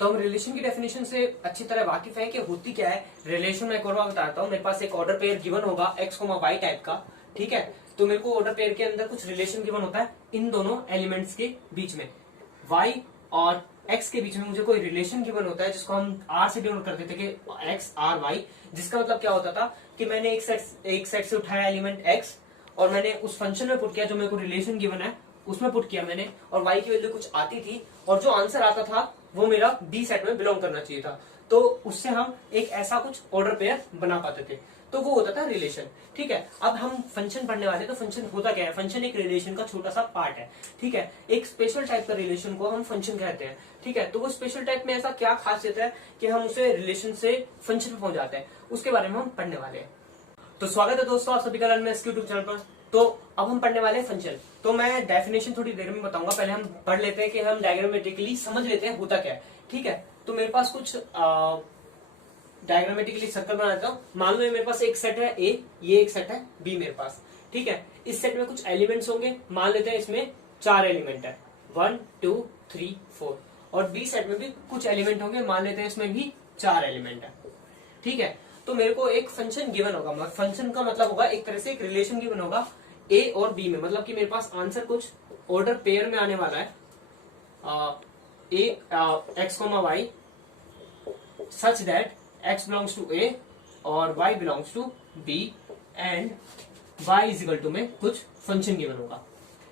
तो हम रिलेशन की डेफिनेशन से अच्छी तरह वाकिफ है कि होती क्या है। रिलेशन में एक और बार बताता हूँ, मेरे पास एक ऑर्डर पेयर गिवन होगा x, y टाइप का, ठीक है। तो मेरे को ऑर्डर पेयर के अंदर कुछ रिलेशन गिवन होता है इन दोनों एलिमेंट्स के बीच में, y और x के बीच में मुझे कोई रिलेशन गिवन होता है जिसको हम r से डिनोट करते थे कि x r y, जिसका मतलब क्या होता था कि मैंने एक सेट से उठाया एलिमेंट x और मैंने उस फंक्शन में पुट किया जो मेरे को रिलेशन गिवन है उसमें पुट किया मैंने, और y की वैल्यू कुछ आती थी और जो आंसर आता था वो मेरा b सेट में बिलोंग करना चाहिए था। तो उससे हम एक ऐसा कुछ ऑर्डर पेयर बना पाते थे, तो वो होता था रिलेशन, ठीक है। अब हम फंक्शन पढ़ने वाले, तो फंक्शन होता क्या है? फंक्शन एक रिलेशन का छोटा सा पार्ट है, ठीक है। एक स्पेशल टाइप का रिलेशन को हम फंक्शन कहते हैं, ठीक है। तो वो स्पेशल टाइप में ऐसा क्या खासियत है कि हम उसे रिलेशन से फंक्शन पे पहुंच जाते हैं, उसके बारे में हम पढ़ने वाले हैं। तो स्वागत है दोस्तों आप सभी का लर्नमेस यूट्यूब चैनल पर। तो अब हम पढ़ने वाले हैं फंक्शन। तो मैं डेफिनेशन थोड़ी देर में बताऊंगा, पहले हम पढ़ लेते हैं कि हम डायग्रामेटिकली समझ लेते हैं होता क्या है, ठीक है। तो मेरे पास कुछ डायग्रामेटिकली सर्कल बनाता हूँ। मान लो मेरे पास एक सेट है A, ये एक सेट है B मेरे पास, ठीक है। इस सेट में कुछ एलिमेंट्स होंगे, मान लेते हैं इसमें 4 एलिमेंट है, 1 2 3 4, और B सेट में भी कुछ एलिमेंट होंगे, मान लेते हैं इसमें भी 4 एलिमेंट है, ठीक है। तो मेरे को एक फंक्शन गिवन होगा, फंक्शन का मतलब होगा एक तरह से एक रिलेशन गिवन होगा A और B में, मतलब कि मेरे पास आंसर कुछ ऑर्डर पेयर में आने वाला है x, y such that x belongs to A और y belongs to B and y is equal to में कुछ फंक्शन गिवन होगा,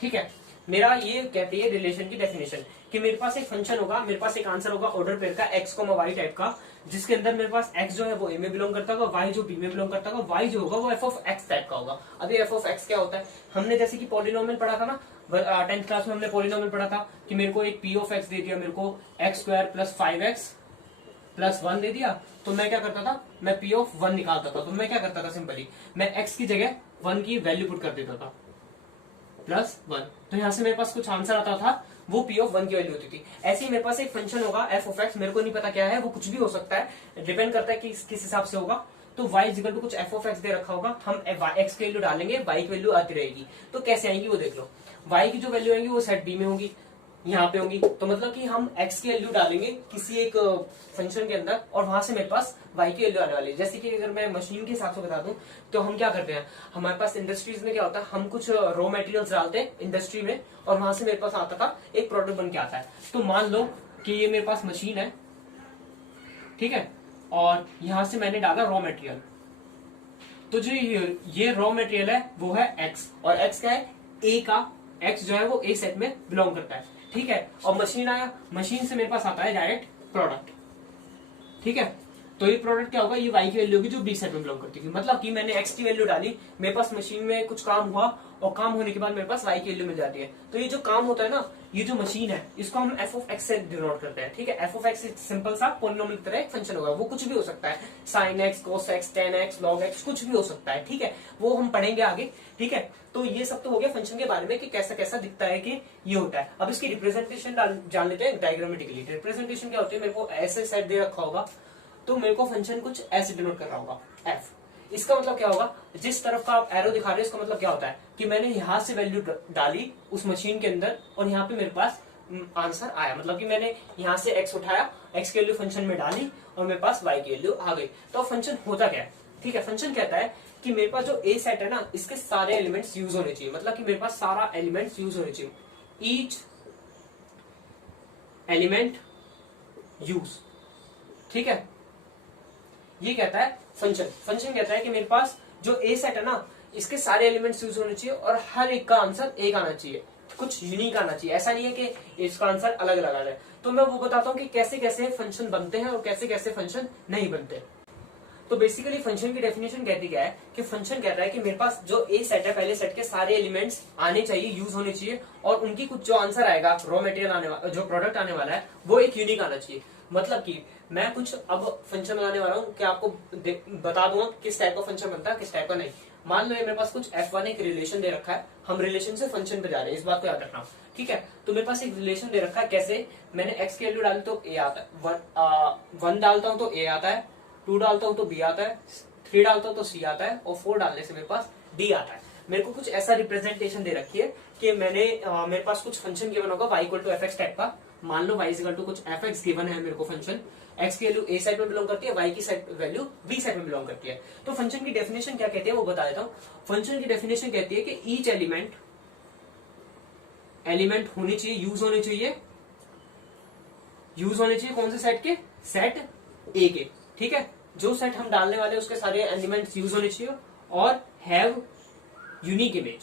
ठीक है। मेरा ये कहती है रिलेशन की डेफिनेशन कि मेरे पास एक फंक्शन होगा, मेरे पास एक आंसर होगा ऑर्डर पेयर का x, y टाइप का, जिसके अंदर मेरे पास x जो है वो A में बिलोंग करता होगा, y जो B में बिलोंग करता होगा, y जो होगा वो f ऑफ x टाइप का होगा। अब ये f ऑफ x क्या होता है? हमने जैसे कि पॉलिनोमियल पढ़ा था ना, 10th क्लास में हमने पॉलिनोमियल पढ़ा था कि मेरे को एक p ऑफ x दे दिया, मेरे को x square plus 5x plus 1 दे दिया, तो मैं क्या करता था? मैं p ऑफ 1 निकालता था। तो मैं क्या करता था? सिंपली मैं x की जगह 1 की वैल्यू पुट कर देता था प्लस 1, तो यहां से मेरे पास कुछ आंसर आता था, वो p ऑफ 1 की वैल्यू होती थी। ऐसे ही मेरे पास एक फंक्शन होगा f ऑफ x, मेरे को नहीं पता क्या है, वो कुछ भी हो सकता है, डिपेंड करता है कि किस हिसाब से होगा। तो y इक्वल टू कुछ f ऑफ x दे रखा होगा, हम x की वैल्यू डालेंगे, y की वैल्यू आती रहेगी। तो कैसे आएंगी वो देख लो, y की जो वैल्यू आएंगी वो सेट b में होगी, यहाँ पे होंगी, तो मतलब कि हम x की वैल्यू डालेंगे किसी एक फंक्शन के अंदर और वहां से मेरे पास y की वैल्यू आने वाली है। जैसे कि अगर मैं मशीन के हिसाब से बता दूं तो हम क्या करते हैं, हमारे पास इंडस्ट्रीज में क्या होता है, हम कुछ रॉ मटेरियल्स डालते हैं इंडस्ट्री में और वहां से मेरे पास आता था एक प्रोडक्ट बन के आता है। तो मान लो कि ये मेरे पास मशीन है, ठीक है, और यहां से मैंने डाला रॉ मटेरियल, तो जो ये रॉ मटेरियल है वो है x, और x क्या है? a का, x जो है वो a सेट में बिलोंग करता है, ठीक है। और मशीन आया, मशीन से मेरे पास आता है डायरेक्ट प्रोडक्ट, ठीक है। तो ये प्रोडक्ट क्या होगा? ये y की वैल्यू होगी जो b सेट में बिलोंग करती थी, मतलब कि मैंने x की वैल्यू डाली, मेरे पास मशीन में कुछ काम हुआ और काम होने के बाद मेरे पास y की वैल्यू मिल जाती है। तो ये जो काम होता है ना, ये जो मशीन है इसको हम f ऑफ x से डिनोट करते हैं, ठीक है। f ऑफ x सिंपल सा पॉलिनोमियल की तरह एक फंक्शन होगा, वो कुछ भी हो सकता है, sin x, cos x, tan x, log x, कुछ भी हो सकता है, ठीक है। वो हम पढ़ेंगे आगे, ठीक है। तो ये सब तो हो गया फंक्शन के बारे में कि कैसा कैसा दिखता है कि ये होता है। अब इसकी रिप्रेजेंटेशन जान लेते हैं डायग्रामेटिकली। रिप्रेजेंटेशन क्या होती है? मेरे को ऐसे सेट दे रखा होगा, तो मेरे को फंक्शन कुछ ऐसे डिनोट कर रहा होगा f। इसका मतलब क्या होगा? जिस तरफ का आप एरो दिखा रहे हैं इसका मतलब क्या होता है कि मैंने यहां से वैल्यू डाली उस मशीन के अंदर और यहाँ पे मेरे पास आंसर आया, मतलब कि मैंने यहाँ से x उठाया, x की वैल्यू फंक्शन में डाली और मेरे पास y की वैल्यू आ गई। तो फंक्शन होता क्या है? ठीक है, फंक्शन कहता है कि मेरे पास जो a सेट है ना, इसके सारे एलिमेंट्स यूज होने चाहिए, मतलब कि मेरे पास सारा एलिमेंट्स यूज होने चाहिए, ईच एलिमेंट यूज, ठीक है। ये कहता है फंक्शन। फंक्शन कहता है कि मेरे पास जो ए सेट है ना, इसके सारे एलिमेंट्स यूज होने चाहिए और हर एक का आंसर एक आना चाहिए, कुछ यूनिक आना चाहिए। ऐसा नहीं है कि इसका आंसर अलग अलग आ रहा है। तो मैं वो बताता हूँ कि कैसे कैसे फंक्शन बनते हैं और कैसे कैसे फंक्शन नहीं बनते। तो बेसिकली फंक्शन की डेफिनेशन कहती क्या है कि फंक्शन कहता है कि मेरे पास जो ए सेट है, पहले सेट के सारे एलिमेंट्स आने चाहिए, यूज होने चाहिए, और उनकी कुछ जो आंसर आएगा, रॉ मटेरियल आने वाला, जो प्रोडक्ट आने वाला है, वो एक यूनिक आना चाहिए। मतलब कि मैं कुछ अब फंक्शन बनाने वाला हूँ कि आपको बता दूंगा किस टाइप का फंक्शन बनता है, किस टाइप का नहीं। मान लो ये मेरे पास कुछ f1 एक रिलेशन दे रखा है, हम रिलेशन से फंक्शन पे जा रहे हैं, इस बात को याद रखना, ठीक है। तो मेरे पास एक रिलेशन दे रखा है, कैसे? मैंने x की वैल्यू डाली तो a आता है, 1 डालता हूँ तो a आता है, 2 डालता हूँ तो b आता है, 3 डालता हूँ तो c आता है, और 4 डालने से मेरे पास d आता है। मेरे को कुछ ऐसा रिप्रेजेंटेशन दे रखी है कि मेरे पास कुछ फंक्शन गिवन होगा y equal to fx type का, मान लो y इज इक्वल टू कुछ fx गिवन है मेरे को फंक्शन, x की वैल्यू a सेट में बिलोंग करती है, y की वैल्यू b सेट में बिलोंग करती है। तो फंक्शन की डेफिनेशन क्या कहती है वो बता देता हूँ। फंक्शन की डेफिनेशन कहती है कि ईच एलिमेंट होनी चाहिए, यूज होने चाहिए कौन से सेट के, सेट ए के, ठीक है। जो सेट हम डालने वाले उसके सारे एलिमेंट्स यूज होने चाहिए और have unique image.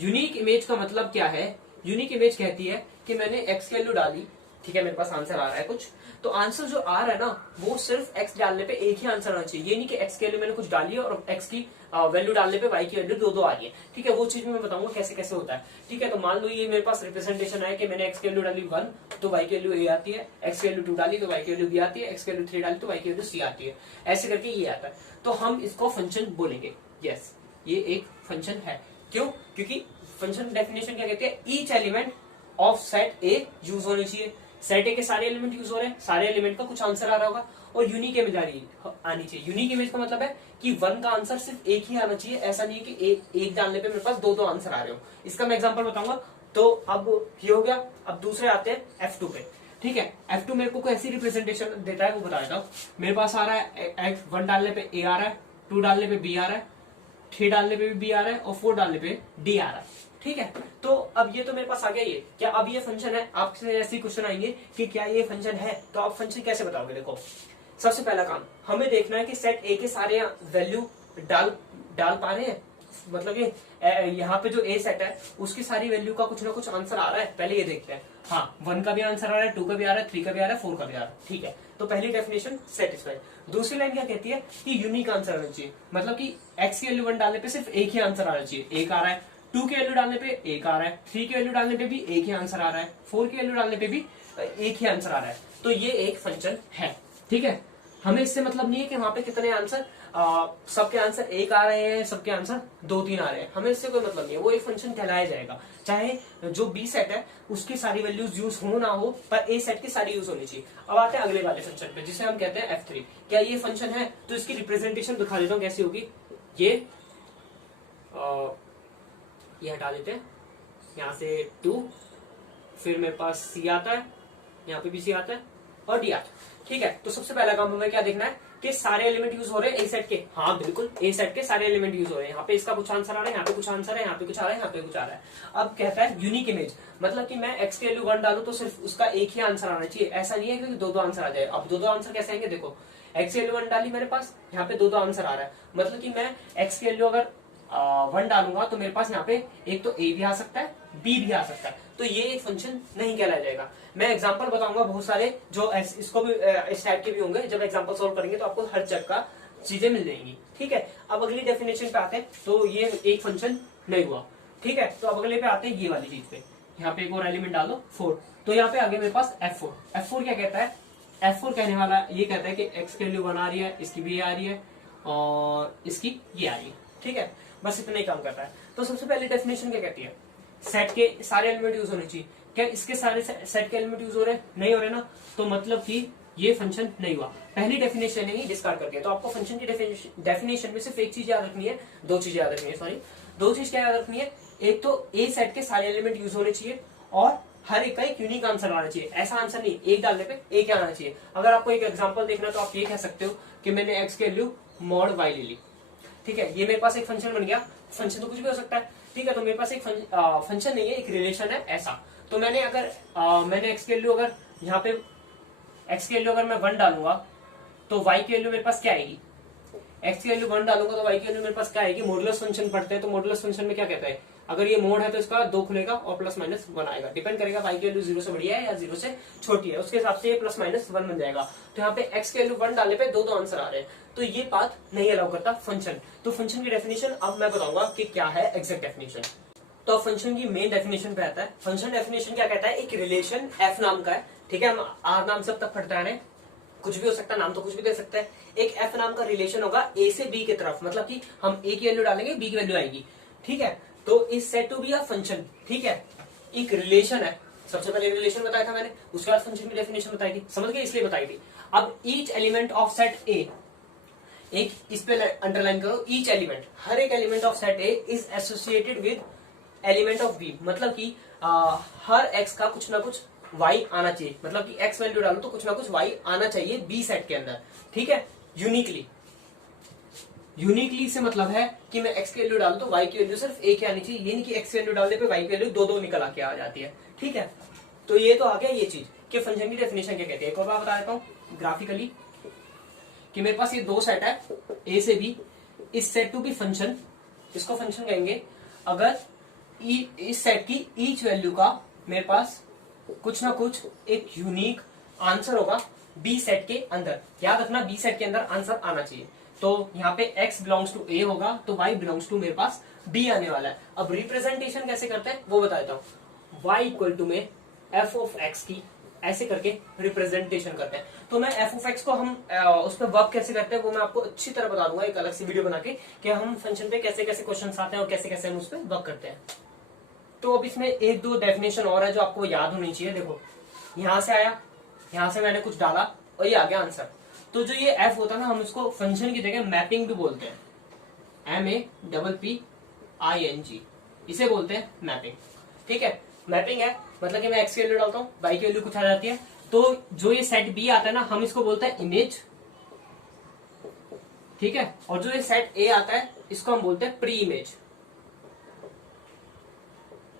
Unique image का मतलब क्या है, यूनिक इमेज कहती है कि मैंने x की वैल्यू डाली, ठीक है, मेरे पास आंसर आ रहा है कुछ, तो आंसर जो आ रहा है ना वो सिर्फ x डालने पे एक ही आंसर आना चाहिए। ये नहीं कि x की वैल्यू मैंने कुछ डाली है और x की वैल्यू डालने पे y की वैल्यू दो आ रही है, ठीक है। वो चीज मैं बताऊंगा कैसे कैसे होता है, ठीक है। तो मान लो ये मेरे पास रिप्रेजेंटेशन है कि मैंने x की वैल्यू डाली 1 तो y की वैल्यू a आती है, x की वैल्यू 2 डाली तो y की वैल्यू b आती है, x की वैल्यू 3 डाली तो y की वैल्यू c आती है, ऐसे करके ये आता है। तो हम इसको फंक्शन बोलेंगे, यस ये एक फंक्शन है। क्यों? क्योंकि फंक्शन डेफिनेशन क्या कहती है, each element of set A use होने चाहिए। सेट ए के सारे एलिमेंट यूज हो रहे हैं, सारे एलिमेंट का कुछ आंसर आ रहा होगा और यूनिक इमेज आनी चाहिए। यूनिक इमेज का मतलब है कि 1 का आंसर सिर्फ एक ही आना चाहिए, ऐसा नहीं है कि एक डालने पे मेरे पास दो आंसर आ रहे हो। इसका मैं एग्जांपल बताऊंगा। तो अब ये हो गया, अब दूसरे आते हैं F2 पे, ठीक है। F2 मेरे को कोई ऐसी रिप्रेजेंटेशन देता है वो बता देता हूँ। मेरे पास आ रहा है 1 डालने पे A आ रहा है, 2 डालने पे B आ रहा है, 3 डालने पे भी B आ रहा है और 4 डालने पे D आ रहा है, ठीक है। तो अब ये तो मेरे पास आ गया ये, क्या अब ये फंक्शन है? आपसे ऐसे क्वेश्चन आएंगे कि क्या ये फंक्शन है, तो आप फंक्शन कैसे बताओगे? देखो सबसे पहला काम हमें देखना है कि सेट ए के सारे वैल्यू डाल पा रहे हैं, मतलब ये यहाँ पे जो ए सेट है उसकी सारी वैल्यू का कुछ ना कुछ आंसर आ रहा है, पहले ये देखते हैं। हाँ 1 का भी आंसर आ रहा है, 2 का भी आ रहा है, 3 का भी आ रहा है, 4 का भी आ रहा है, ठीक है। तो पहली डेफिनेशन सेटिस्फाइड। दूसरी लाइन क्या कहती है कि यूनिक आंसर आना चाहिए, मतलब कि x की वैल्यू 1 डालने पे सिर्फ एक ही आंसर आना चाहिए, एक आ रहा है। 2 की वैल्यू डालने पे एक आ रहा है, 3 की वैल्यू डालने पे भी एक ही आंसर आ रहा है, 4 की वैल्यू डालने पे भी एक ही आंसर आ रहा है। तो ये एक फंक्शन है, ठीक है। हमें इससे मतलब नहीं है कि वहां पे कितने आंसर, सबके आंसर एक आ रहे हैं, सबके आंसर 2-3 आ रहे हैं, हमें इससे कोई मतलब नहीं है। वो एक फंक्शन कहलाया जाएगा, चाहे जो बी सेट है उसकी सारी वैल्यूज यूज हो ना हो, पर ए सेट की सारी यूज होनी चाहिए। अब आते हैं अगले वाले फंक्शन पे जिसे हम कहते हैं F3। क्या ये फंक्शन है? तो इसकी रिप्रेजेंटेशन दिखा देता हूँ कैसी होगी। ये हटा देते हैं, यहाँ से 2, फिर मेरे पास C आता है, यहाँ पे भी C आता है और D आता है, ठीक है। तो सबसे पहला काम हमें क्या देखना है कि सारे एलिमेंट यूज हो रहे हैं ए सेट के। हाँ बिल्कुल, ए सेट के सारे एलिमेंट यूज हो रहे हैं। यहाँ पे इसका कुछ आंसर आ रहा है, यहाँ पे कुछ आंसर है, यहाँ पे कुछ आ रहा है, यहाँ पे कुछ आ रहा है। अब कहता है यूनिक इमेज, मतलब कि मैं x की वैल्यू 1 डालू तो सिर्फ उसका एक ही आंसर आना चाहिए, ऐसा नहीं है कि दो आंसर आ जाए। अब दो आंसर कैसे आएंगे? देखो x की वैल्यू 1 डाली मेरे पास, यहाँ पे दो आंसर आ रहा है, मतलब कि मैं x की वैल्यू अगर 1 डालूंगा तो मेरे पास यहाँ पे एक तो a भी आ सकता है, b भी आ सकता है। तो ये एक फंक्शन नहीं कहलाया जाएगा। मैं एग्जांपल बताऊंगा बहुत सारे जो इसको भी इस टाइप के भी होंगे। जब एग्जांपल सॉल्व करेंगे तो आपको हर जगह का चीजें मिल जाएंगी, ठीक है। अब अगली डेफिनेशन पे आते हैं। तो ये एक फंक्शन नहीं हुआ, ठीक है। तो अब अगले पे आते हैं ये वाली चीज पे। यहाँ पे एक और एलिमेंट डालो 4, तो यहाँ पे आगे मेरे पास F4 क्या कहता है? F4 कहने वाला ये कहता है कि x की वैल्यू 1 आ रही है, इसकी भी आ रही है और इसकी ये आ रही है, ठीक है। बस इतना ही काम करता है। तो सबसे पहले डेफिनेशन क्या कहती है? सेट के सारे एलिमेंट यूज होने चाहिए। क्या इसके सारे सेट के एलिमेंट यूज हो रहे हैं? नहीं हो रहे ना, तो मतलब कि ये फंक्शन नहीं हुआ। पहली डेफिनेशन ही डिस्कार्ड कर दिया। तो आपको फंक्शन की डेफिनेशन में सिर्फ एक चीज याद रखनी है, दो चीज याद रखनी है, सॉरी दो चीज क्या याद रखनी है। एक तो ए सेट के सारे एलिमेंट यूज होने चाहिए और हर एक का एक यूनिक आंसर आना चाहिए। ऐसा आंसर नहीं एक डालने पे एक आना चाहिए। अगर आपको एक एग्जांपल देखना तो आप ये कह सकते हो कि मैंने x की वैल्यू मॉड y ले ली, ठीक है। ये मेरे पास एक फंक्शन बन गया। फंक्शन तो कुछ भी हो सकता है, ठीक है। तो मेरे पास एक फंक्शन नहीं है, एक रिलेशन है ऐसा। तो मैंने अगर मैंने x की वैल्यू अगर यहाँ पे x की वैल्यू अगर मैं 1 डालूंगा तो y की वैल्यू मेरे पास क्या आएगी? x की वैल्यू 1 डालूंगा तो y की वैल्यू मेरे पास क्या आएगी? मॉडुलस फंक्शन पढ़ते हैं तो मॉडुलस फंक्शन में क्या कहता है? अगर ये मोड है तो इसका 2 खुलेगा और प्लस माइनस 1 आएगा। डिपेंड करेगा y की वैल्यू 0 से बड़ी है या 0 से छोटी है, उसके हिसाब से ये प्लस माइनस 1 बन जाएगा। तो यहाँ पे x की वैल्यू 1 डालने पे दो आंसर आ रहे हैं, तो ये बात नहीं अलाउ करता फंक्शन। तो फंक्शन की डेफिनेशन अब मैं बताऊंगा कि क्या है एग्जैक्ट डेफिनेशन। तो अब फंक्शन की मेन डेफिनेशन पे आता है। फंक्शन डेफिनेशन क्या कहता है? एक रिलेशन f नाम का है, ठीक है। हम r नाम से अब तक पढ़ते आ रहे हैं, कुछ भी हो सकता है, नाम तो कुछ भी दे सकता है। एक f नाम का रिलेशन होगा a से b की तरफ, मतलब कि हम a की वैल्यू डालेंगे b की वैल्यू आएगी, ठीक है। तो इस set to be a function, ठीक है। एक रिलेशन है, सबसे पहले रिलेशन बताया था मैंने, उसके बाद फंक्शन की डेफिनेशन बताई थी, समझ गए, इसलिए बताई थी। अब each element of set A, एक इस पे अंडरलाइन करो, ईच एलिमेंट, हर एक element of set A is associated with element of B, मतलब कि हर एक्स का कुछ ना कुछ y आना चाहिए, मतलब कि x वैल्यू डालो तो कुछ ना कुछ y आना चाहिए बी सेट के अंदर, ठीक है। यूनिकली, यूनिकली से मतलब है कि मैं x की वैल्यू डालू तो y की वैल्यू सिर्फ एक ही आनी चाहिए, ये नहीं कि x की वैल्यू डालने पे y की वैल्यू दो दो निकल आके आ जाती है, ठीक है। तो ये तो आ गया ये चीज कि फंक्शन की डेफिनेशन क्या कहती है। एक और बात बता देता हूँ ग्राफिकली कि मेरे पास ये दो सेट है a से b, इस सेट टू बी फंक्शन, इसको फंक्शन कहेंगे अगर इस सेट की ईच वैल्यू का मेरे पास कुछ ना कुछ एक यूनिक आंसर होगा बी सेट के अंदर। याद रखना बी सेट के अंदर आंसर आना चाहिए। तो यहाँ पे x बिलोंग्स टू a होगा तो y बिलोंग्स टू मेरे पास b आने वाला है। अब रिप्रेजेंटेशन कैसे करते हैं वो बता देता हूँ। y इक्वल टू में f ऑफ x की ऐसे करके रिप्रेजेंटेशन करते हैं। तो मैं f ऑफ x को हम उस पर वर्क कैसे करते हैं वो मैं आपको अच्छी तरह बता दूंगा एक अलग सी वीडियो बना के कि हम फंक्शन पे कैसे कैसे क्वेश्चन आते हैं और कैसे कैसे हम उस पर वर्क करते हैं। तो अब इसमें एक दो डेफिनेशन और है जो आपको याद होनी चाहिए। देखो यहां से आया, यहां से मैंने कुछ डाला और ये आ गया आंसर। तो जो ये f होता है ना हम इसको फंक्शन की जगह मैपिंग भी बोलते हैं, MAPPING, इसे बोलते हैं मैपिंग, ठीक है। मैपिंग है मतलब कि मैं x की वैल्यू डालता हूँ y की वैल्यू कुछ आ जाती है, तो जो ये सेट B आता है ना हम इसको बोलते हैं इमेज, ठीक है। और जो ये सेट A आता है इसको हम बोलते हैं प्री इमेज,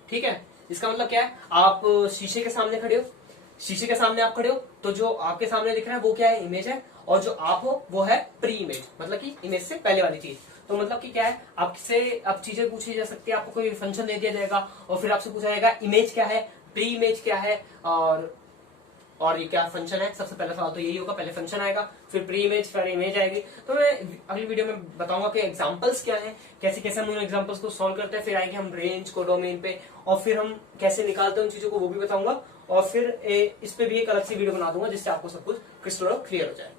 ठीक है। इसका मतलब क्या है, आप शीशे के सामने खड़े हो, शीशे के सामने आप खड़े हो तो जो आपके सामने दिख रहा है वो क्या है, इमेज है, और जो आप हो वो है प्री इमेज, मतलब कि इमेज से पहले वाली चीज। तो मतलब कि क्या है, आपसे अब चीजें पूछी जा सकती है, आपको कोई फंक्शन दे दिया जाएगा और फिर आपसे पूछा जाएगा इमेज क्या है, प्री इमेज क्या है, और ये क्या फंक्शन है। सबसे पहला सवाल तो यही होगा, पहले फंक्शन आएगा फिर प्री इमेज फिर इमेज आएगी। तो मैं अगली वीडियो में बताऊंगा कि एग्जांपल्स क्या है, कैसे कैसे हम उन एग्जांपल्स को सॉल्व करते हैं, फिर आएंगे हम रेंज को डोमेन पे और फिर हम कैसे निकालते हैं उन चीजों को वो भी बताऊंगा। और फिर इस पे भी एक अलग सी वीडियो बना दूंगा जिससे आपको सब कुछ क्रिस्टल क्लियर हो जाए।